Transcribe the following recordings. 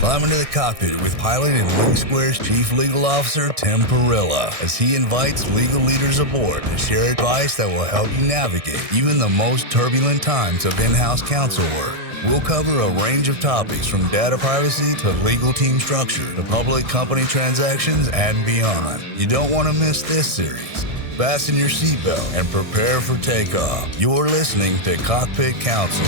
Climb into the cockpit with pilot and LinkSquare's Chief Legal Officer, Tim Perilla, as he invites legal leaders aboard to share advice that will help you navigate even the most turbulent times of in-house counsel work. We'll cover a range of topics from data privacy to legal team structure to public company transactions and beyond. You don't want to miss this series. Fasten your seatbelt and prepare for takeoff. You're listening to Cockpit Counsel.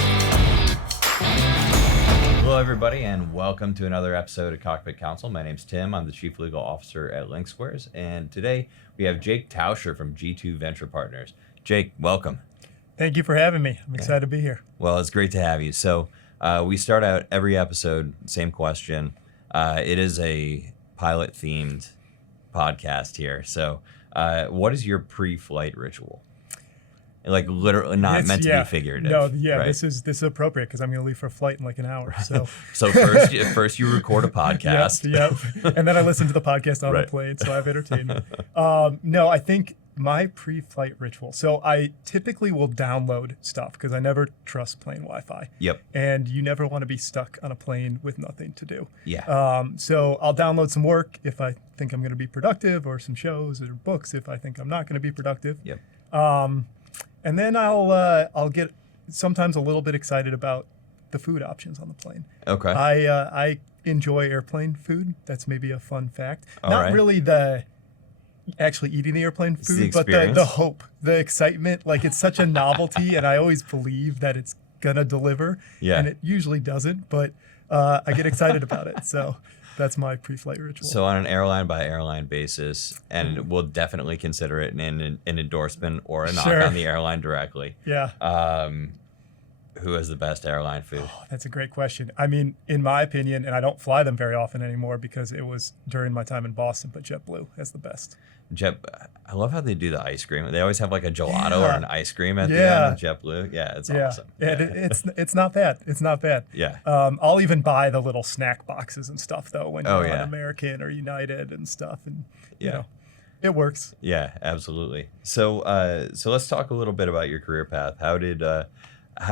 Hello, everybody, and welcome to another episode of Cockpit Counsel. My name's Tim. I'm the Chief Legal Officer at LinkSquares, and today we have Jake Tauscher from G2 Venture Partners. Jake, welcome. Thank you for having me. I'm excited to be here. Well, it's great to have you. So we start out every episode, same question. It is a pilot-themed podcast here. So what is your pre-flight ritual? Like literally not meant to be figurative. No, right? This is appropriate because I'm going to leave for a flight in like an hour. So, so first you record a podcast. Yep. And then I listen to the podcast on the plane, so I have entertainment. No, I think my pre-flight ritual. So I typically will download stuff because I never trust plane Wi-Fi. Yep. And you never want to be stuck on a plane with nothing to do. Yeah. So I'll download some work if I think I'm going to be productive, or some shows or books if I think I'm not going to be productive. Yep. And then I'll get sometimes a little bit excited about the food options on the plane. Okay. I enjoy airplane food. That's maybe a fun fact. Not really the actually eating the airplane food, but the hope, the excitement. Like, it's such a novelty, and I always believe that it's gonna deliver. Yeah. And it usually doesn't, but I get excited about it. So that's my pre-flight ritual. So on an airline by airline basis, and we'll definitely consider it an endorsement or a knock on the airline directly. Yeah. Who has the best airline food? Oh, that's a great question. I mean, in my opinion, and I don't fly them very often anymore because it was during my time in Boston, but JetBlue has the best. I love how they do the ice cream. They always have like a gelato or an ice cream at the end of JetBlue. Yeah, it's awesome. Yeah, it's not bad. It's not bad. Yeah. I'll even buy the little snack boxes and stuff though when you're on American or United and stuff, and you know, it works. Yeah, absolutely. So let's talk a little bit about your career path. How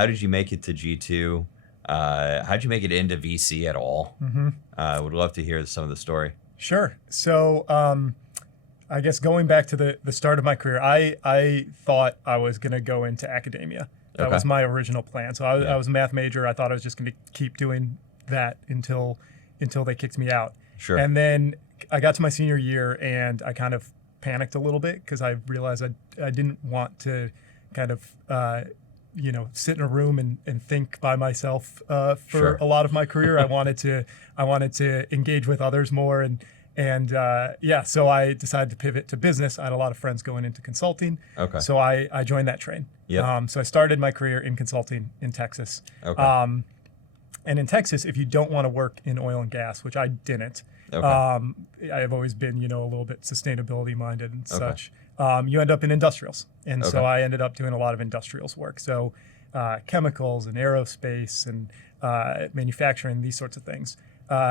did you make it to G2? How did you make it into VC at all? Mm-hmm. Would love to hear some of the story. Sure. So I guess going back to the start of my career, I thought I was going to go into academia. That was my original plan. So I was a math major. I thought I was just going to keep doing that until they kicked me out. Sure. And then I got to my senior year and I kind of panicked a little bit because I realized I didn't want to kind of sit in a room and think by myself for a lot of my career. I wanted to engage with others more, so I decided to pivot to business. I had a lot of friends going into consulting, so I joined that train. Yep. So I started my career in consulting in Texas. And in Texas, if you don't want to work in oil and gas, which I didn't, I have always been a little bit sustainability minded and such. You end up in industrials. And so I ended up doing a lot of industrials work. So chemicals and aerospace and manufacturing, these sorts of things.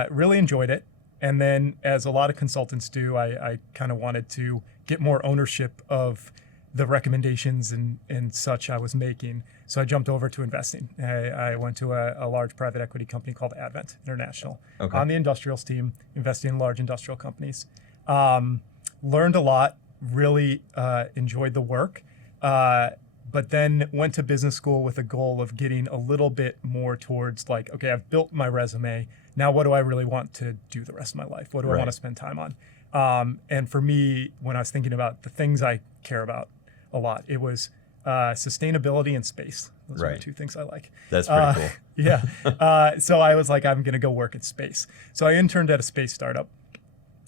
Really enjoyed it. And then, as a lot of consultants do, I kind of wanted to get more ownership of the recommendations and such I was making. So I jumped over to investing. I went to a large private equity company called Advent International on the industrials team, investing in large industrial companies. Learned a lot. Really enjoyed the work, but then went to business school with a goal of getting a little bit more towards like, okay, I've built my resume. Now what do I really want to do the rest of my life? What do I want to spend time on? And for me, when I was thinking about the things I care about a lot, it was sustainability and space. Those are the two things I like. That's pretty cool. Yeah. So I was like, I'm going to go work in space. So I interned at a space startup.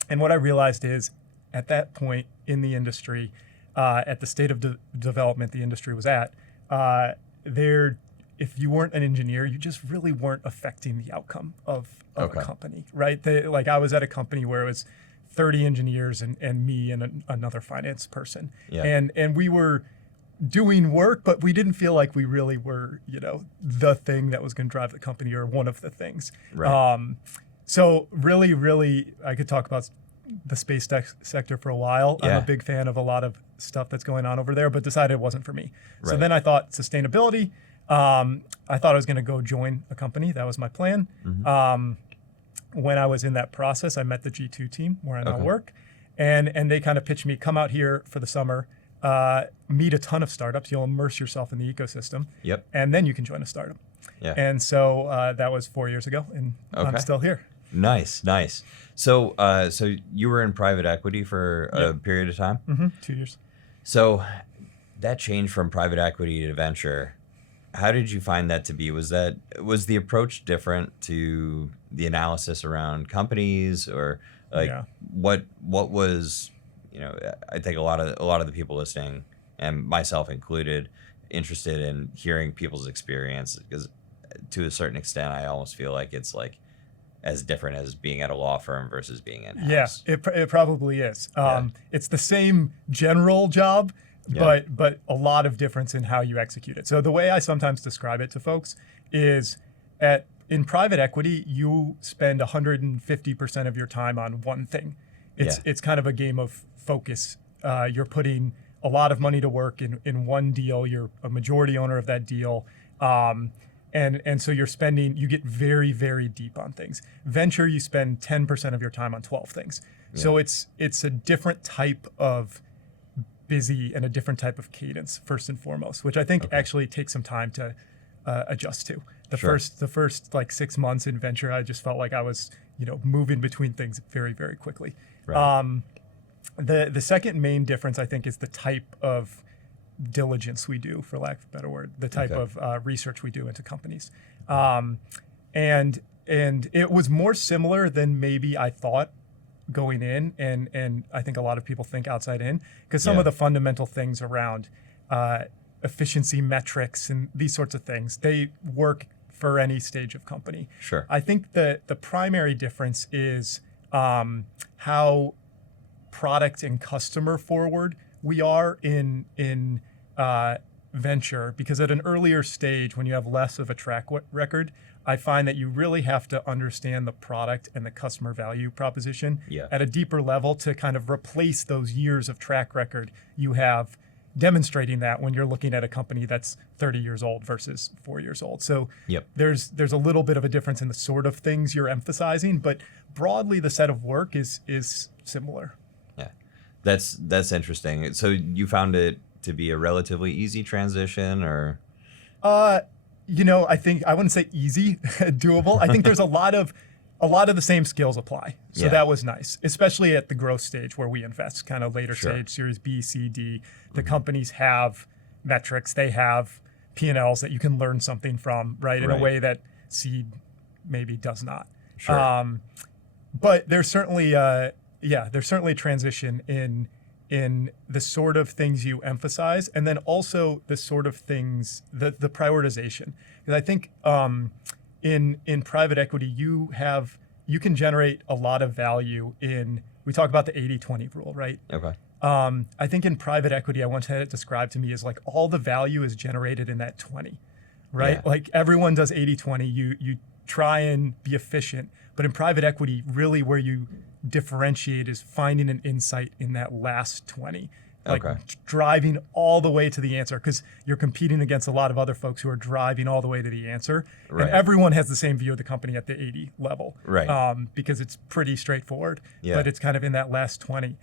And what I realized is, at that point in the industry, at the state of development the industry was at, if you weren't an engineer, you just really weren't affecting the outcome of a company, right? I was at a company where it was 30 engineers and me and another finance person. Yeah. And we were doing work, but we didn't feel like we really were, the thing that was going to drive the company or one of the things. Right. So really, I could talk about the space sector for a while. Yeah. I'm a big fan of a lot of stuff that's going on over there, but decided it wasn't for me. Right. So then I thought sustainability. I thought I was going to go join a company. That was my plan. Mm-hmm. when I was in that process, I met the G2 team where I now work, and they kind of pitched me, come out here for the summer, meet a ton of startups. You'll immerse yourself in the ecosystem, and then you can join a startup. And so that was 4 years ago, and I'm still here. Nice. So so you were in private equity for a period of time? 2 years. So that change from private equity to venture, how did you find that to be? Was the approach different to the analysis around companies, or like what was, I think a lot of the people listening, and myself included, interested in hearing people's experience, because to a certain extent I almost feel like it's like as different as being at a law firm versus being in-house. Yeah, it probably is. It's the same general job, but a lot of difference in how you execute it. So the way I sometimes describe it to folks is in private equity, you spend 150% of your time on one thing. It's kind of a game of focus. You're putting a lot of money to work in one deal. You're a majority owner of that deal. And so you get very, very deep on things. Venture, you spend 10% of your time on 12 things. So it's a different type of busy and a different type of cadence, first and foremost, which I think actually takes some time to adjust to. The first like 6 months in venture, I just felt like I was, moving between things very, very quickly. Right. The second main difference, I think, is the type of diligence we do, for lack of a better word, the type of research we do into companies. And it was more similar than maybe I thought going in, and I think a lot of people think outside in, because some of the fundamental things around efficiency metrics and these sorts of things, they work for any stage of company. Sure. I think the primary difference is how product and customer forward we are in venture, because at an earlier stage, when you have less of a track record, I find that you really have to understand the product and the customer value proposition at a deeper level to kind of replace those years of track record you have demonstrating that when you're looking at a company that's 30 years old versus 4 years old. So there's a little bit of a difference in the sort of things you're emphasizing, but broadly the set of work is similar. Yeah, that's interesting. So you found it to be a relatively easy transition, or? I think I wouldn't say easy, doable. I think there's a lot of the same skills apply. So that was nice, especially at the growth stage where we invest, kind of later stage, Series B, C, D. The companies have metrics, they have P&Ls that you can learn something from, right? In a way that seed maybe does not. Sure. But there's certainly a transition in the sort of things you emphasize, and then also the sort of things, the prioritization. Because I think in private equity, you can generate a lot of value we talk about the 80-20 rule, right? Okay. I think in private equity, I once had it described to me as like all the value is generated in that 20, right? Yeah. Like everyone does 80-20, you try and be efficient, but in private equity, really where you differentiate is finding an insight in that last 20, like driving all the way to the answer, because you're competing against a lot of other folks who are driving all the way to the answer. Right. And everyone has the same view of the company at the 80 level, right? Because it's pretty straightforward, but it's kind of in that last 20.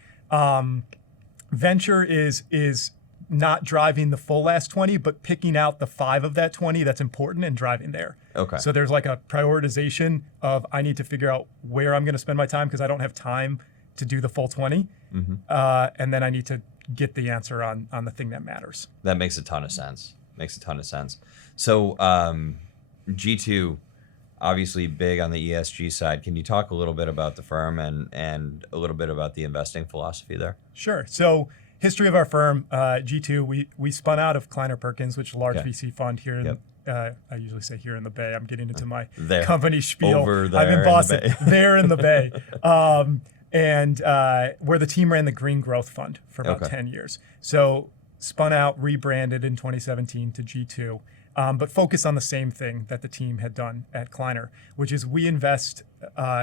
Venture is not driving the full last 20, but picking out the 5 of that 20 that's important and driving there. Okay. So there's like a prioritization of I need to figure out where I'm going to spend my time because I don't have time to do the full 20. And then I need to get the answer on the thing that matters. That makes a ton of sense. So G2, obviously big on the ESG side. Can you talk a little bit about the firm and a little bit about the investing philosophy there? Sure. So history of our firm, G2, we spun out of Kleiner Perkins, which is a large VC fund here in I usually say here in the Bay. I'm getting into my company spiel. Over there. I'm in Boston. There in the Bay. And where the team ran the Green Growth Fund for about 10 years. So spun out, rebranded in 2017 to G2, but focused on the same thing that the team had done at Kleiner, which is we invest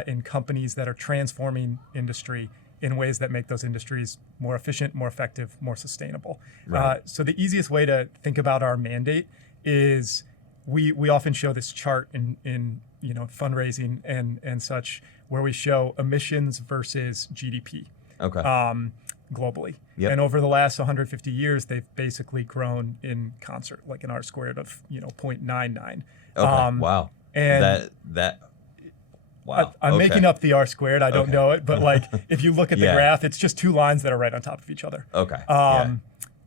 in companies that are transforming industry in ways that make those industries more efficient, more effective, more sustainable. Right. So the easiest way to think about our mandate is we often show this chart in fundraising and such, where we show emissions versus GDP. Okay. Globally. Yep. And over the last 150 years, they've basically grown in concert, like an R squared of 0.99. Okay. Wow. And wow. I'm making up the R squared. I don't know it, but like if you look at the Yeah. graph, it's just two lines that are right on top of each other. Okay.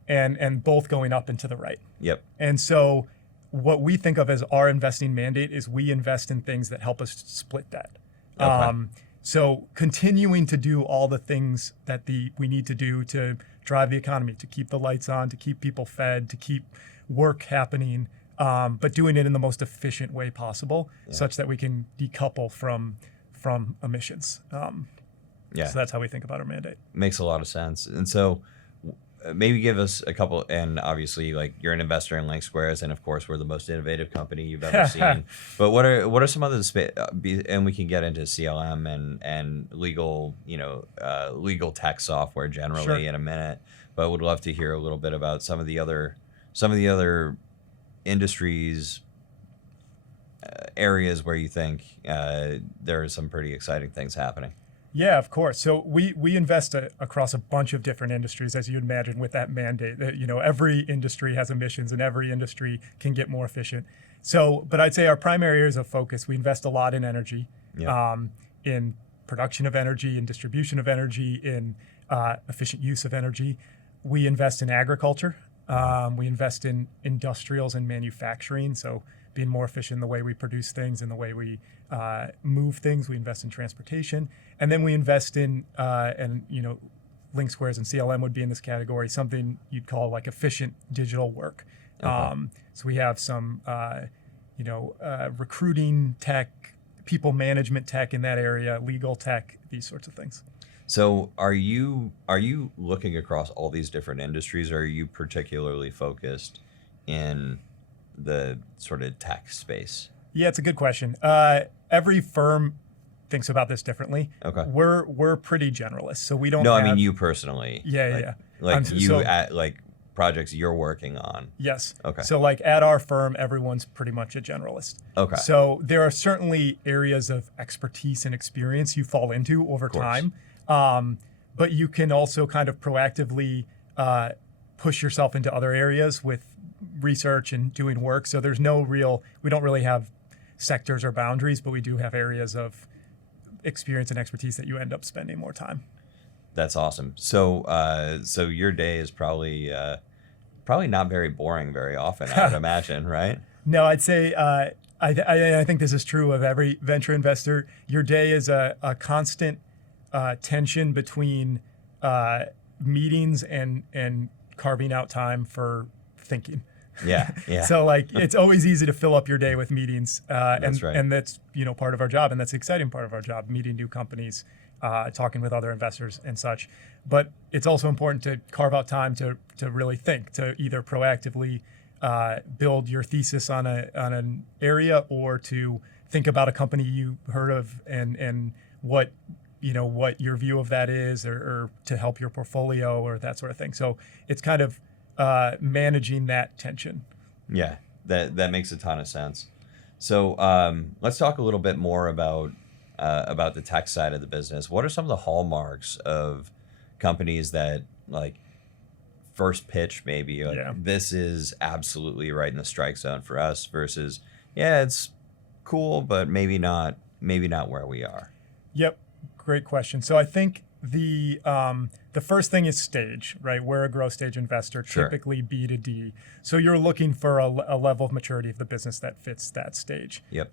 And both going up and to the right. Yep. And so what we think of as our investing mandate is we invest in things that help us split that. Okay. So continuing to do all the things that we need to do to drive the economy, to keep the lights on, to keep people fed, to keep work happening, but doing it in the most efficient way possible, such that we can decouple from emissions. So that's how we think about our mandate. Makes a lot of sense. And so maybe give us a couple, and obviously like you're an investor in Link Squares, and of course we're the most innovative company you've ever seen. But what are some other and we can get into CLM and legal, legal tech software generally in a minute, but would love to hear a little bit about some of the other industries, areas where you think there are some pretty exciting things happening. Yeah, of course. So we invest across a bunch of different industries, as you'd imagine, with that mandate. That every industry has emissions, and every industry can get more efficient. So, but I'd say our primary areas of focus, we invest a lot in energy, in production of energy, in distribution of energy, in efficient use of energy. We invest in agriculture. We invest in industrials and manufacturing. So being more efficient in the way we produce things and the way we move things. We invest in transportation, and then we invest in Link Squares and CLM would be in this category, something you'd call like efficient digital work. So we have some recruiting tech, people management tech in that area, legal tech, these sorts of things. So are you looking across all these different industries, or are you particularly focused in the sort of tech space? Yeah, it's a good question. Every firm thinks about this differently. Okay. We're pretty generalists, so we don't. No, I mean you personally. Yeah. Like projects you're working on. Yes. Okay. So like at our firm, everyone's pretty much a generalist. Okay. So there are certainly areas of expertise and experience you fall into over time, but you can also kind of proactively push yourself into other areas with research and doing work. So we don't really have sectors or boundaries, but we do have areas of experience and expertise that you end up spending more time. That's awesome. So so your day is probably not very boring very often, I would imagine, right? No, I'd say I think this is true of every venture investor. Your day is a constant tension between meetings and carving out time for thinking. Yeah. So like it's always easy to fill up your day with meetings, That's right. and that's part of our job, and that's the exciting part of our job, meeting new companies, talking with other investors and such. But it's also important to carve out time to really think, to either proactively build your thesis on an area, or to think about a company you heard of and what your view of that is, or to help your portfolio or that sort of thing. So it's kind of managing that tension. Yeah, that makes a ton of sense. So let's talk a little bit more about the tech side of the business. What are some of the hallmarks of companies that like first pitch maybe this is absolutely right in the strike zone for us versus it's cool but maybe not where we are? Yep, great question. So I think the first thing is stage, right? We're a growth stage investor, typically B to D. So you're looking for a level of maturity of the business that fits that stage. Yep.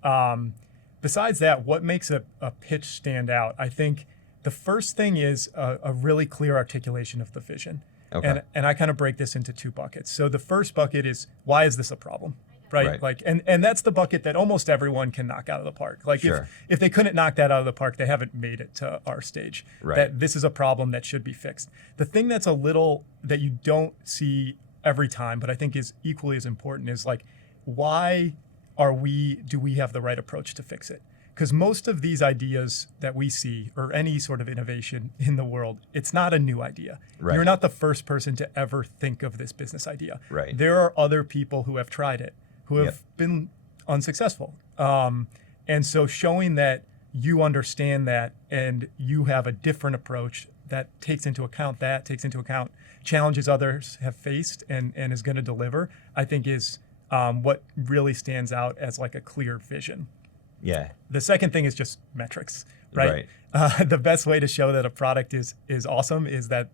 Besides that, what makes a pitch stand out? I think the first thing is a really clear articulation of the vision. Okay. And I kind of break this into two buckets. So the first bucket is, why is this a problem? Right. Like, and that's the bucket that almost everyone can knock out of the park. Like if they couldn't knock that out of the park, they haven't made it to our stage. Right. That this is a problem that should be fixed. The thing that's that you don't see every time, but I think is equally as important, is like, why do we have the right approach to fix it? Because most of these ideas that we see, or any sort of innovation in the world, it's not a new idea. Right. You're not the first person to ever think of this business idea. Right. There are other people who have tried it, who have been unsuccessful. And so showing that you understand that and you have a different approach that takes into account challenges others have faced and is going to deliver, I think is what really stands out as like a clear vision. Yeah. The second thing is just metrics, right? The best way to show that a product is awesome is that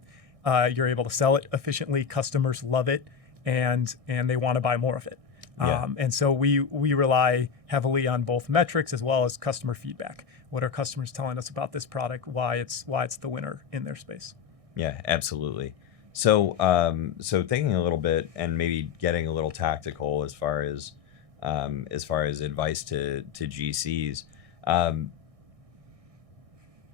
you're able to sell it efficiently, customers love it, and they want to buy more of it. Yeah. And so we rely heavily on both metrics as well as customer feedback. What are customers telling us about this product? Why it's the winner in their space? Yeah, absolutely. So so thinking a little bit and maybe getting a little tactical as far as advice to GCs,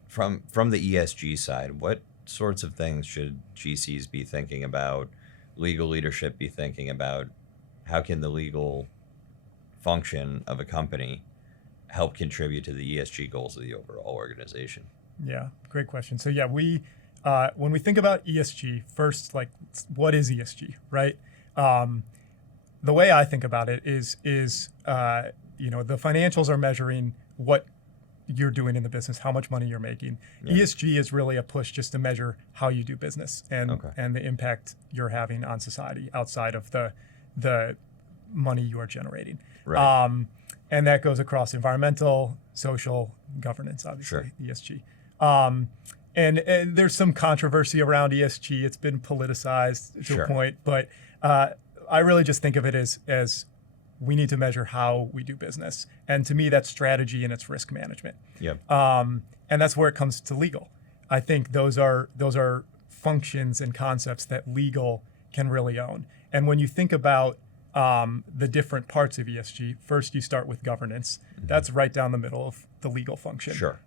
from the ESG side, what sorts of things should GCs be thinking about? Legal leadership be thinking about? How can the legal function of a company help contribute to the ESG goals of the overall organization? Yeah, great question. So yeah, we when we think about ESG, first, like, what is ESG, right? The way I think about it is the financials are measuring what you're doing in the business, how much money you're making. Yeah. ESG is really a push just to measure how you do business and the impact you're having on society outside of the money you are generating. Right. And that goes across environmental, social, governance, obviously, ESG. And there's some controversy around ESG. It's been politicized to a point, but I really just think of it as we need to measure how we do business. And to me, that's strategy and it's risk management. Yep. And that's where it comes to legal. I think those are functions and concepts that legal can really own. And when you think about the different parts of ESG, first you start with governance. Mm-hmm. That's right down the middle of the legal function. Sure.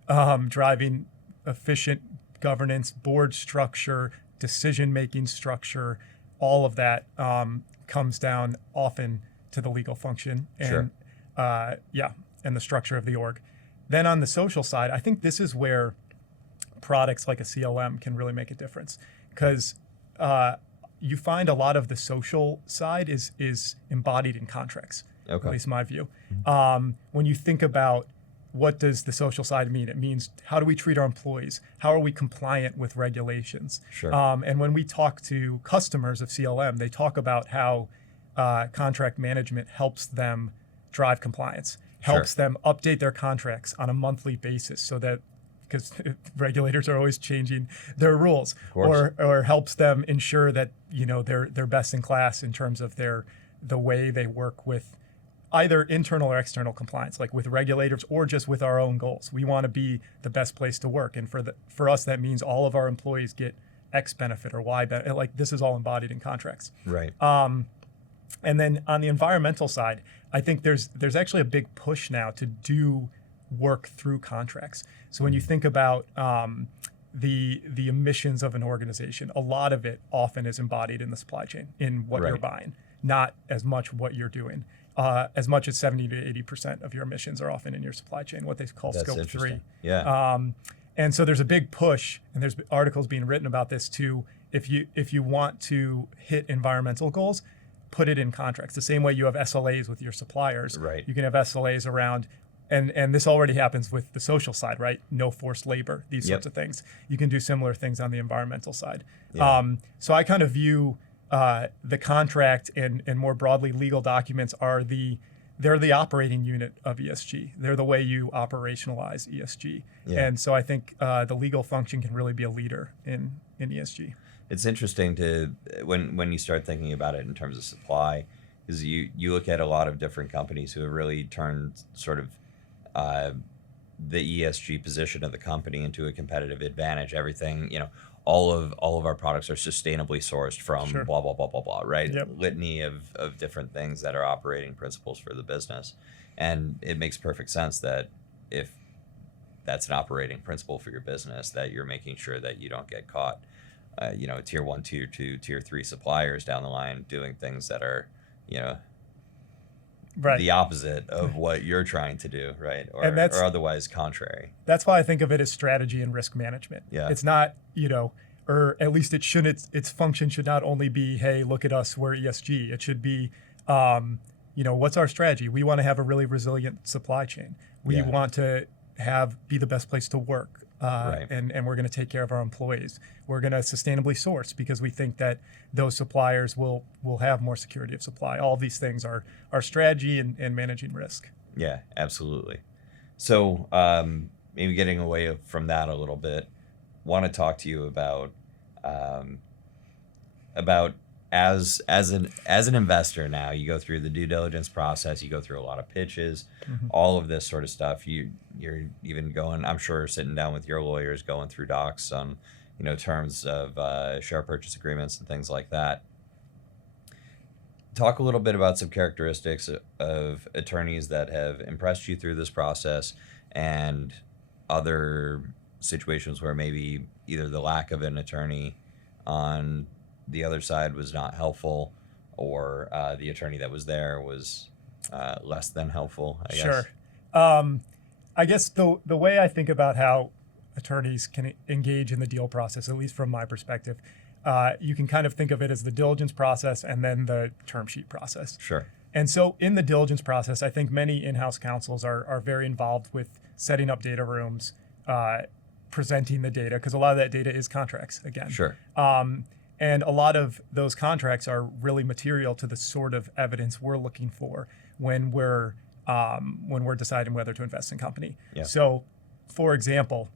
Driving efficient governance, board structure, decision-making structure, all of that comes down often to the legal function and and the structure of the org. Then on the social side, I think this is where products like a CLM can really make a difference, because you find a lot of the social side is embodied in contracts, at least my view. When you think about what does the social side mean? It means how do we treat our employees? How are we compliant with regulations? Sure. And when we talk to customers of CLM, they talk about how contract management helps them drive compliance, helps them update their contracts on a monthly basis so that, because regulators are always changing their rules, or helps them ensure that they're best in class in terms of the way they work with either internal or external compliance, like with regulators or just with our own goals. We want to be the best place to work, and for us that means all of our employees get X benefit or Y benefit. Like, this is all embodied in contracts. Right. And then on the environmental side, I think there's actually a big push now to do work through contracts. So when you think about the emissions of an organization, a lot of it often is embodied in the supply chain, in what you're buying, not as much what you're doing. As much as 70 to 80% of your emissions are often in your supply chain, what they call Scope 3. Yeah. And so there's a big push, and there's articles being written about this too. If you want to hit environmental goals, put it in contracts. The same way you have SLAs with your suppliers, you can have SLAs around, and this already happens with the social side, right? No forced labor, these sorts of things. You can do similar things on the environmental side. Yeah. So I kind of view the contract and more broadly legal documents they're the operating unit of ESG. They're the way you operationalize ESG. Yeah. And so I think the legal function can really be a leader in ESG. It's interesting to when you start thinking about it in terms of supply, because you look at a lot of different companies who have really turned sort of the ESG position of the company into a competitive advantage. Everything, all of our products are sustainably sourced from blah, blah, blah, blah, blah, right? Yep. Litany of different things that are operating principles for the business. And it makes perfect sense that if that's an operating principle for your business, that you're making sure that you don't get caught, tier 1, tier 2, tier 3 suppliers down the line doing things that are, the opposite of what you're trying to do, right? Or otherwise contrary. That's why I think of it as strategy and risk management. Yeah. It's not, or at least its function should not only be, hey, look at us, we're ESG. It should be, what's our strategy? We want to have a really resilient supply chain. We want to be the best place to work. And we're going to take care of our employees. We're going to sustainably source because we think that those suppliers will have more security of supply. All of these things are our strategy and managing risk. Yeah, absolutely. So maybe getting away from that a little bit, want to talk to you about as an investor now, you go through the due diligence process, you go through a lot of pitches, all of this sort of stuff. You're even going, I'm sure, sitting down with your lawyers, going through docs on, terms of share purchase agreements and things like that. Talk a little bit about some characteristics of attorneys that have impressed you through this process and other situations where maybe either the lack of an attorney on the other side was not helpful, or the attorney that was there was less than helpful, I guess. Sure. I guess the way I think about how attorneys can engage in the deal process, at least from my perspective, you can kind of think of it as the diligence process and then the term sheet process. Sure. And so in the diligence process, I think many in-house counsels are very involved with setting up data rooms, presenting the data, because a lot of that data is contracts, again. Sure. And a lot of those contracts are really material to the sort of evidence we're looking for when we're deciding whether to invest in company. Yeah. So, for example,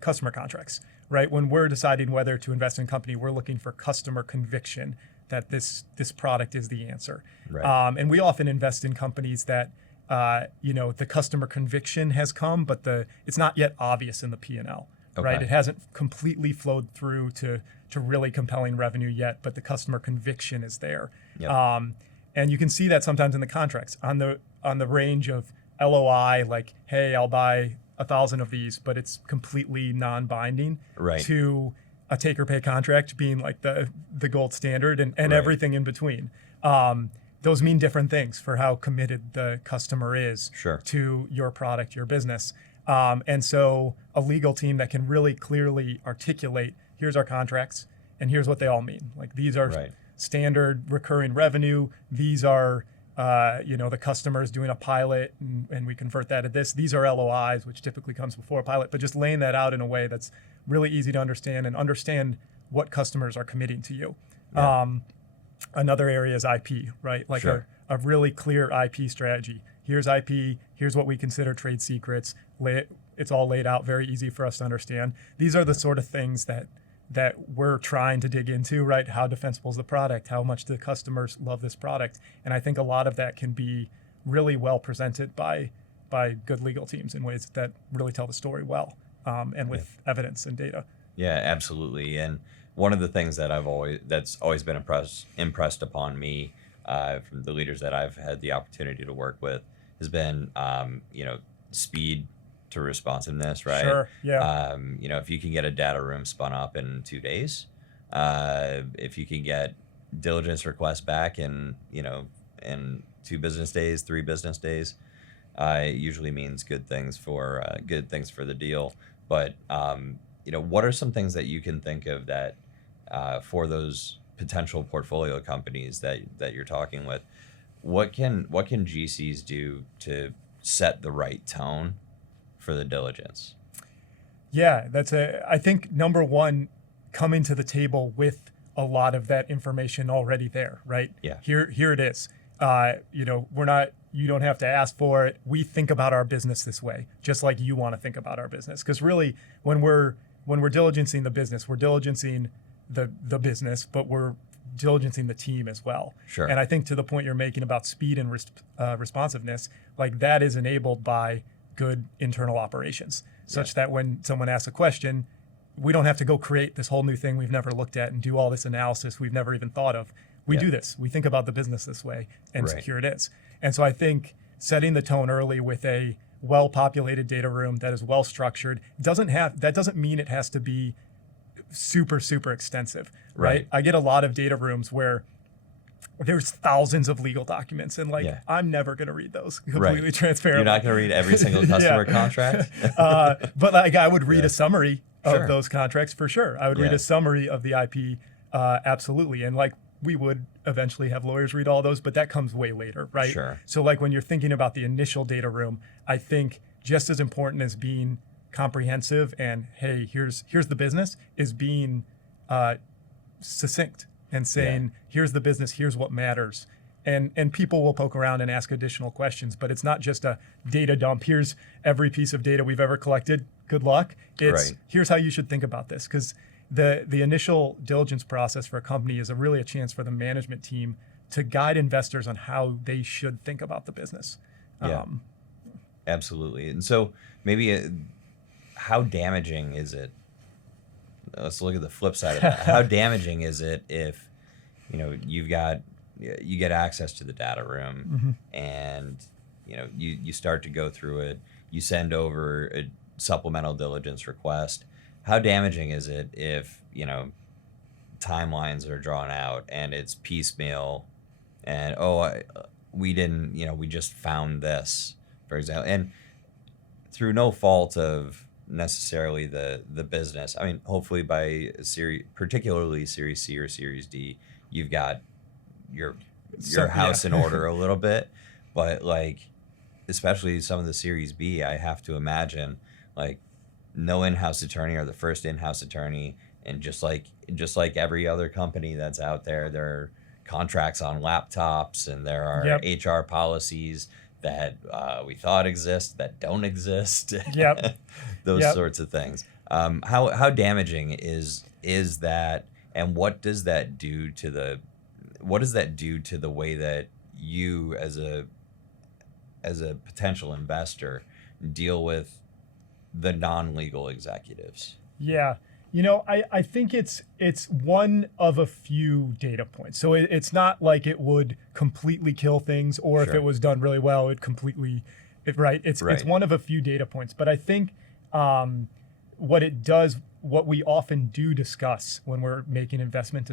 customer contracts, right? When we're deciding whether to invest in company, we're looking for customer conviction that this product is the answer. Right. And we often invest in companies that the customer conviction has come, but it's not yet obvious in the P&L. Okay. Right? It hasn't completely flowed through to really compelling revenue yet, but the customer conviction is there. Yep. And you can see that sometimes in the contracts on the range of LOI, like, hey, I'll buy 1,000 of these, but it's completely non-binding, right, to a take or pay contract being like the gold standard and right, everything in between. Those mean different things for how committed the customer is sure, to your product, your business. And so a legal team that can really clearly articulate, here's our contracts and here's what they all mean. Like, these are right, standard recurring revenue. These are, the customers doing a pilot and we convert that to this. These are LOIs, which typically comes before a pilot, but just laying that out in a way that's really easy to understand and understand what customers are committing to you. Yeah. Another area is IP, right? Like, sure, a really clear IP strategy. Here's IP, here's what we consider trade secrets. It's all laid out, very easy for us to understand. These are the sort of things that we're trying to dig into, right? How defensible is the product? How much do the customers love this product? And I think a lot of that can be really well presented by good legal teams in ways that really tell the story well, and with evidence and data. Yeah, absolutely. And one of the things that that's always been impressed upon me from the leaders that I've had the opportunity to work with has been, speed to responsiveness, right? Sure. Yeah. If you can get a data room spun up in 2 days, if you can get diligence requests back in 2 business days, 3 business days, it usually means good things for the deal. But what are some things that you can think of that for those potential portfolio companies that you're talking with? What can GCs do to set the right tone for the diligence? Yeah, I think number one, coming to the table with a lot of that information already there, right? Yeah. Here it is. You don't have to ask for it. We think about our business this way, just like you want to think about our business. Because really, when we're diligencing the business, we're diligencing the business, but we're diligencing the team as well. Sure. And I think to the point you're making about speed and responsiveness, like, that is enabled by good internal operations, such that when someone asks a question, we don't have to go create this whole new thing we've never looked at and do all this analysis we've never even thought of. We do this. We think about the business this way, and secure it is. And so I think setting the tone early with a well-populated data room that is well-structured that doesn't mean it has to be super, super extensive, right? I get a lot of data rooms where there's thousands of legal documents, and I'm never going to read those completely transparently. You're not going to read every single customer contract? But I would read a summary of those contracts for sure. I would read a summary of the IP, absolutely. And we would eventually have lawyers read all those, but that comes way later, right? Sure. So like when you're thinking about the initial data room, I think just as important as being comprehensive and, hey, here's the business, is being succinct and saying, here's the business, here's what matters. And people will poke around and ask additional questions, but it's not just a data dump. Here's every piece of data we've ever collected. Good luck. It's here's how you should think about this. Because the initial diligence process for a company is really a chance for the management team to guide investors on how they should think about the business. Yeah, absolutely. And so maybe how damaging is it? Let's look at the flip side of that. How damaging is it if, you get access to the data room and, you start to go through it, you send over a supplemental diligence request. How damaging is it if, timelines are drawn out and it's piecemeal and, we didn't, we just found this, for example, and through no fault of necessarily the business. I mean, hopefully by particularly Series C or Series D, you've got your house in order a little bit, but like, especially some of the Series B, I have to imagine like no in-house attorney or the first in-house attorney, and just like every other company that's out there, there are contracts on laptops and there are HR policies that we thought exist that don't exist. Those sorts of things. How damaging is that, and what does that do to the way that you as a potential investor deal with the non-legal executives? Yeah. I think it's one of a few data points. So it's not like it would completely kill things, or if it was done really well, it completely, It's one of a few data points. But I think what it does, what we often do discuss when we're making investment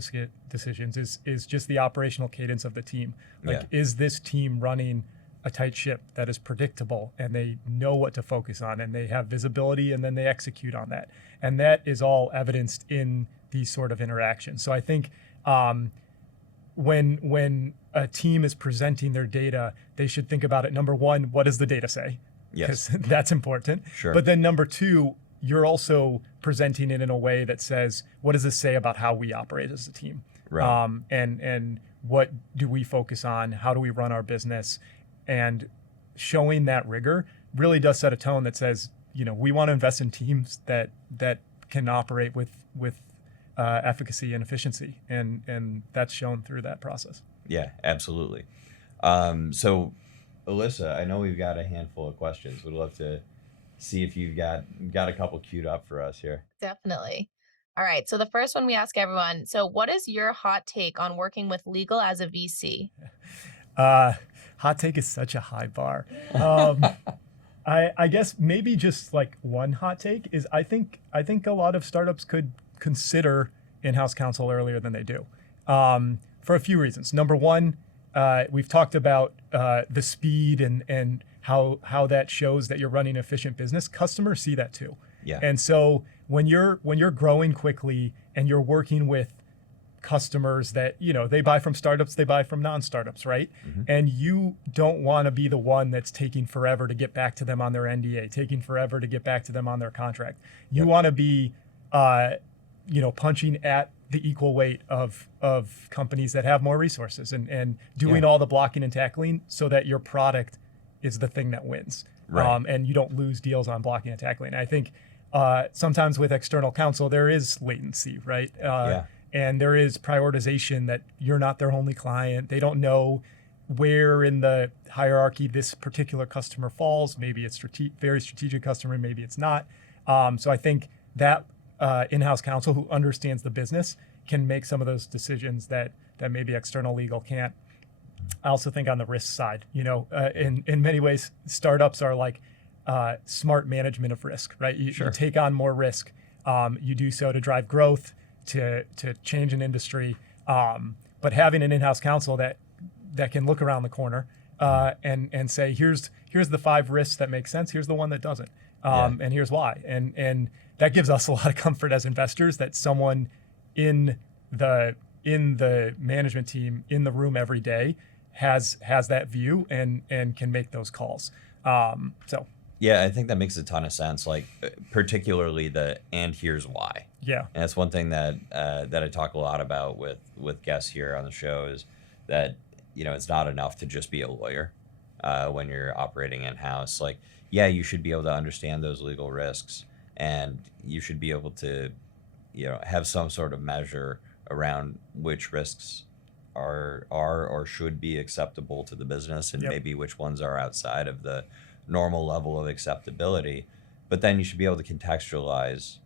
decisions is just the operational cadence of the team. Is this team running a tight ship that is predictable and they know what to focus on and they have visibility and then they execute on that? And that is all evidenced in these sort of interactions. So I think when a team is presenting their data, they should think about it. Number one, what does the data say? Because that's important. Sure. But then number two, you're also presenting it in a way that says, what does this say about how we operate as a team? Right. And what do we focus on? How do we run our business? And showing that rigor really does set a tone that says, we want to invest in teams that can operate with efficacy and efficiency, and that's shown through that process. Yeah, absolutely. So, Alyssa, I know we've got a handful of questions. We'd love to see if you've got a couple queued up for us here. Definitely. All right. So the first one we ask everyone. So, what is your hot take on working with legal as a VC? Hot take is such a high bar. I guess maybe just like one hot take is I think a lot of startups could consider in-house counsel earlier than they do, for a few reasons. Number one, we've talked about the speed and how that shows that you're running an efficient business. Customers see that too. Yeah. And so when you're growing quickly and you're working with customers that, they buy from startups, they buy from non-startups, right? And you don't want to be the one that's taking forever to get back to them on their NDA, taking forever to get back to them on their contract. You want to be, punching at the equal weight of companies that have more resources and doing all the blocking and tackling so that your product is the thing that wins. Right. And you don't lose deals on blocking and tackling. I think sometimes with external counsel, there is latency, right? And there is prioritization that you're not their only client. They don't know where in the hierarchy this particular customer falls. Maybe it's very strategic customer, maybe it's not. So I think that in-house counsel who understands the business can make some of those decisions that maybe external legal can't. I also think on the risk side, in many ways, startups are like smart management of risk, right? You take on more risk. You do so to drive growth, to change an industry, but having an in-house counsel that can look around the corner and say, here's the 5 risks that make sense, here's the one that doesn't, and here's why. And that gives us a lot of comfort as investors that someone in the in the management team in the room every day has that view and can make those calls. Yeah, I think that makes a ton of sense. Like particularly and here's why. Yeah, and that's one thing that I talk a lot about with guests here on the show is that it's not enough to just be a lawyer when you're operating in house. Like, yeah, you should be able to understand those legal risks, and you should be able to have some sort of measure around which risks are or should be acceptable to the business, and maybe which ones are outside of the normal level of acceptability. But then you should be able to contextualize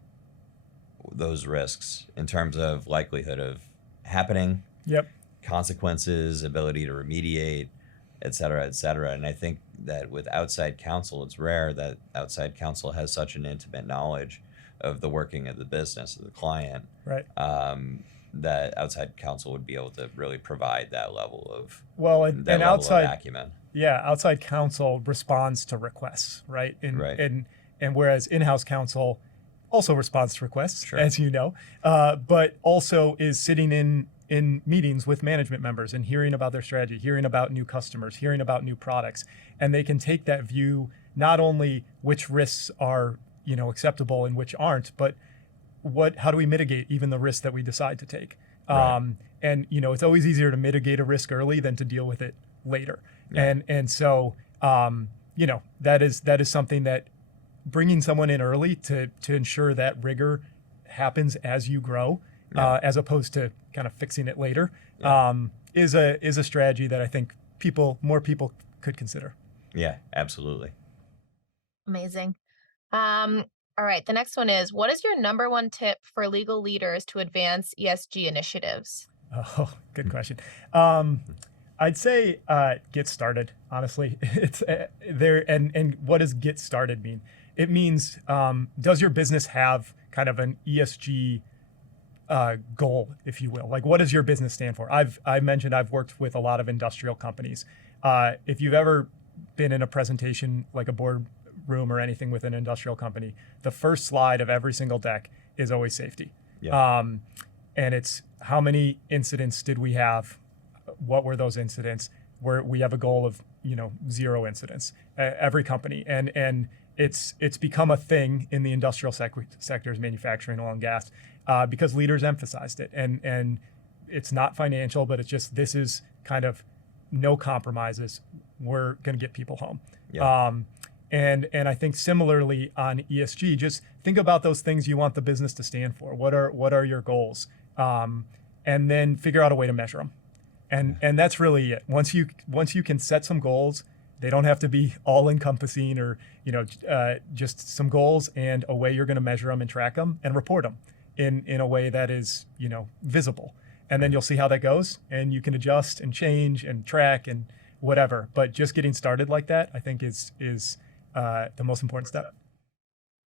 those risks in terms of likelihood of happening, consequences, ability to remediate, et cetera, et cetera. And I think that with outside counsel, it's rare that outside counsel has such an intimate knowledge of the working of the business, of the client, right? That outside counsel would be able to really provide that level of outside acumen. Yeah, outside counsel responds to requests, right? And whereas in-house counsel also responds to requests, as you know, but also is sitting in meetings with management members and hearing about their strategy, hearing about new customers, hearing about new products, and they can take that view not only which risks are acceptable and which aren't, but how do we mitigate even the risks that we decide to take? And it's always easier to mitigate a risk early than to deal with it later. Yeah. And so that is something that bringing someone in early to ensure that rigor happens as you grow, as opposed to kind of fixing it later, is a strategy that I think more people could consider. Yeah, absolutely. Amazing. All right, the next one is, what is your number one tip for legal leaders to advance ESG initiatives? Oh, good question. I'd say get started, honestly. It's there. And what does get started mean? It means, does your business have kind of an ESG goal, if you will? Like, what does your business stand for? I mentioned I've worked with a lot of industrial companies. If you've ever been in a presentation, like a board room or anything with an industrial company, the first slide of every single deck is always safety. Yeah. And it's how many incidents did we have? What were those incidents? Where we have a goal of 0 incidents. Every company, and it's become a thing in the industrial sectors, manufacturing, oil and gas, because leaders emphasized it. And it's not financial, but it's just, this is kind of no compromises. We're going to get people home. Yeah. And I think similarly on ESG, just think about those things you want the business to stand for. What are your goals? And then figure out a way to measure them. And that's really it. Once you can set some goals, they don't have to be all encompassing or just some goals and a way you're going to measure them and track them and report them in a way that is visible. And then you'll see how that goes, and you can adjust and change and track and whatever. But just getting started like that, I think is the most important step.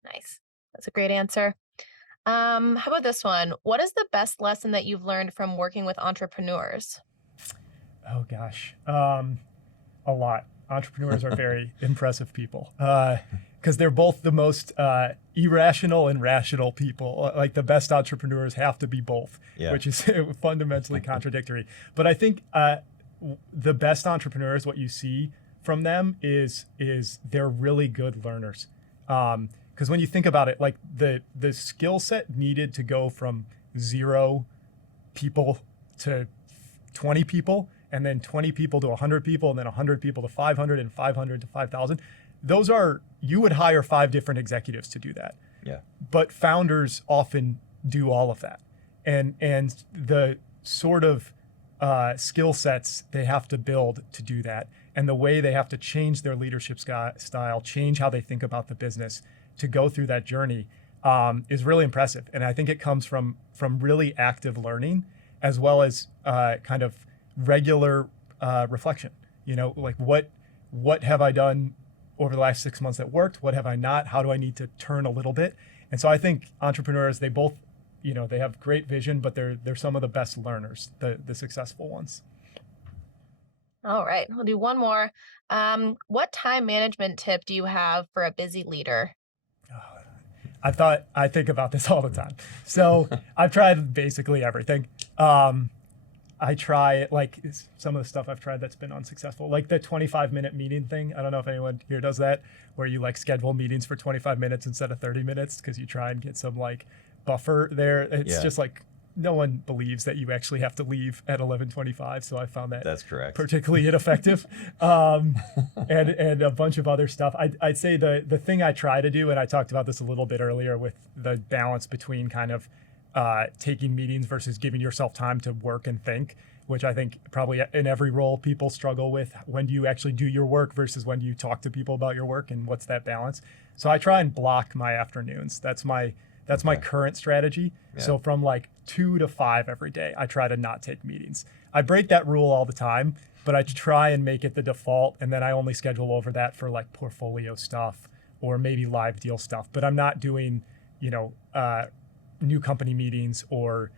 Nice. That's a great answer. How about this one? What is the best lesson that you've learned from working with entrepreneurs? Oh gosh, a lot. Entrepreneurs are very impressive people because they're both the most irrational and rational people. Like, the best entrepreneurs have to be both, which is fundamentally contradictory. But I think the best entrepreneurs, what you see from them is they're really good learners. Because when you think about it, like the skill set needed to go from 0 people to 20 people, and then 20 people to 100 people, and then 100 people to 500, and 500 to 5,000. You would hire 5 different executives to do that. Yeah. But founders often do all of that. And the sort of skill sets they have to build to do that, and the way they have to change their leadership style, change how they think about the business to go through that journey is really impressive. And I think it comes from really active learning, as well as kind of regular reflection. Like what have I done over the last 6 months that worked? What have I not? How do I need to turn a little bit? And so I think entrepreneurs, they both, they have great vision, but they're some of the best learners, the successful ones. All right, we'll do one more. What time management tip do you have for a busy leader? I think about this all the time. So I've tried basically everything. I try, like some of the stuff I've tried that's been unsuccessful, like the 25-minute meeting thing. I don't know if anyone here does that, where you like schedule meetings for 25 minutes instead of 30 minutes because you try and get some like buffer there. It's just like no one believes that you actually have to leave at 11:25. So I found that's correct. particularly ineffective. And a bunch of other stuff. I'd say the thing I try to do, and I talked about this a little bit earlier with the balance between kind of taking meetings versus giving yourself time to work and think, which I think probably in every role people struggle with. When do you actually do your work versus when do you talk to people about your work, and what's that balance? So I try and block my afternoons. That's my current strategy. Yeah. So from like 2 to 5 every day, I try to not take meetings. I break that rule all the time, but I try and make it the default, and then I only schedule over that for like portfolio stuff or maybe live deal stuff. But I'm not doing, new company meetings or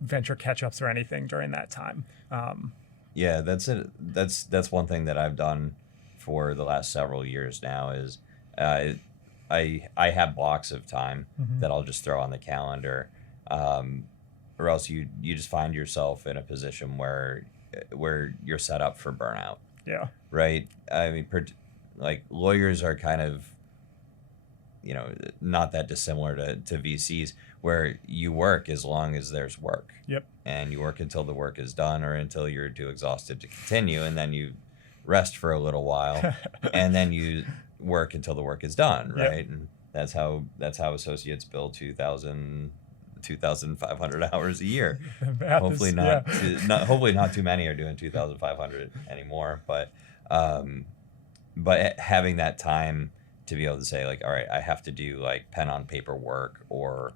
venture catch-ups or anything during that time. Yeah, that's it. That's one thing that I've done for the last several years now is I have blocks of time that I'll just throw on the calendar, or else you just find yourself in a position where you're set up for burnout. Yeah. Right. I mean, like lawyers are kind of, not that dissimilar to VCs, where you work as long as there's work. Yep. And you work until the work is done or until you're too exhausted to continue, and then you rest for a little while, and then you work until the work is done, right? Yep. And that's how associates bill 2,500 hours a year. Hopefully hopefully not too many are doing 2,500 anymore, but having that time to be able to say like, all right, I have to do like pen on paper work or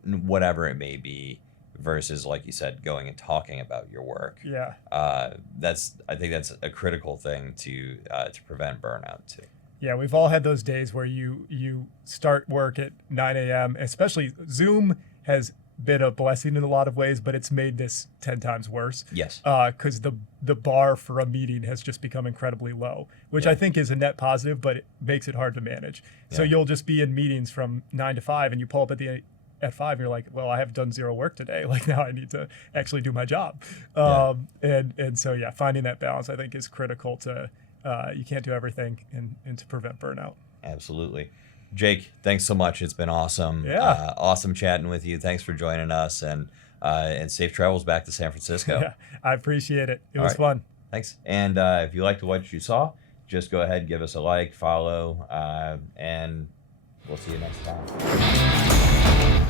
whatever it may be, versus, like you said, going and talking about your work. Yeah. I think that's a critical thing to prevent burnout too. Yeah, we've all had those days where you start work at 9 a.m. Especially Zoom has been a blessing in a lot of ways, but it's made this 10 times worse. Yes. Because the bar for a meeting has just become incredibly low, which I think is a net positive, but it makes it hard to manage. So you'll just be in meetings from 9 to 5, and you pull up at 5, and you're like, well, I have done zero work today. Like now I need to actually do my job. And so finding that balance I think is critical to. You can't do everything and to prevent burnout. Absolutely. Jake, thanks so much. It's been awesome. Yeah. Awesome chatting with you. Thanks for joining us, and safe travels back to San Francisco. Yeah, I appreciate it. It was fun. Thanks. And if you liked what you saw, just go ahead, give us a like, follow, and we'll see you next time.